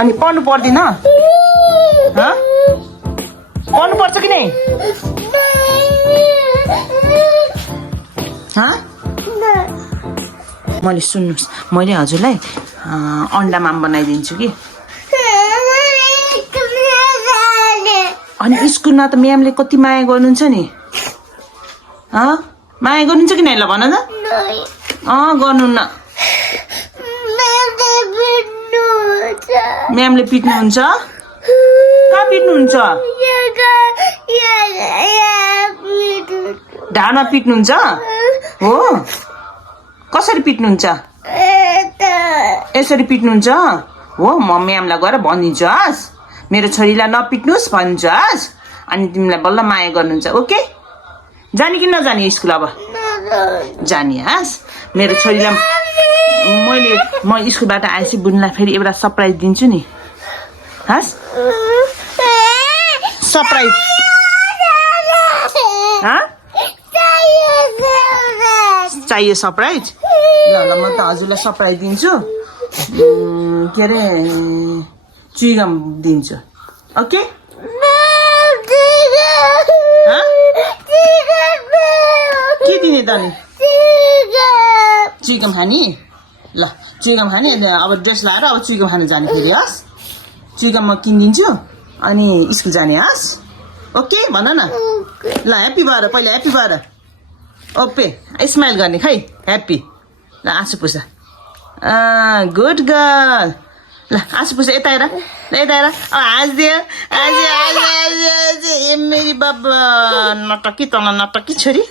अनि पढ्नु पर्दैन पढ्नु पर्छ कि नै मैले सुन्नुहोस् मैले हजुरलाई अन्डा माम बनाइदिन्छु कि अनि स्कुलमा त म्यामले कति माया गर्नुहुन्छ नि माया गर्नुहुन्छ कि नै ल भन त गर्नु न म्यामले पिट्नुहुन्छ कहाँ पिट्नुहुन्छ ढाडमा पिट्नुहुन्छ हो कसरी पिट्नुहुन्छ यसरी पिट्नुहुन्छ हो म म्यामलाई गएर भनिदिन्छु हस् मेरो छोरीलाई नपिट्नुहोस् भन्छु हस् अनि तिमीलाई बल्ल माया गर्नुहुन्छ ओके जाने कि नजाने स्कुल अब जाने हस् मेरो छोरीलाई म स्कुलबाट आएपछि बुनलाई फेरि एउटा सरप्राइज दिन्छु नि हस् सरप्राइज चाहियो सरप्राइज ल म त हजुरलाई सरप्राइज दिन्छु के अरे चुइगम दिन्छु ओके के दिने त नि चुइगम खाने ल चुइगम खाने अब ड्रेस लाएर अब चुइगम खान जाने फेरि हस् चुइगम म किनिदिन्छु अनि स्कुल जाने हस् ओके भन न ल ह्याप्पी भएर पहिला ह्याप्पी भएर ओके स्माइल गर्ने खै ह्याप्पी ल आँसु पुछ गुड गर्ल ल आँसु पुछ यता हेर ल यता हेर हाँसिदियो मेरी बाबा नटकी तल नटकी छोरी